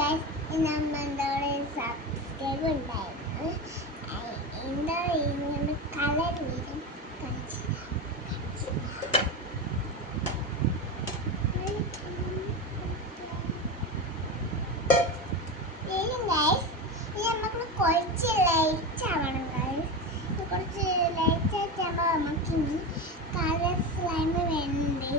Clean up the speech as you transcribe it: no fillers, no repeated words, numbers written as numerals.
guys, നമ്മുടെ subscribe ഉണ്ടായിരുന്നു. എന്താ ഇങ്ങനെ കളർ വീടും കാണിച്ചു നമുക്ക് കുറച്ച് ലൈറ്റ് ആവണം guys. കുറച്ച് ലൈറ്റ് ആയിട്ടാകുമ്പോൾ നമുക്ക് ഇനി കളർ സ്ലൈം വരുന്നുണ്ട്.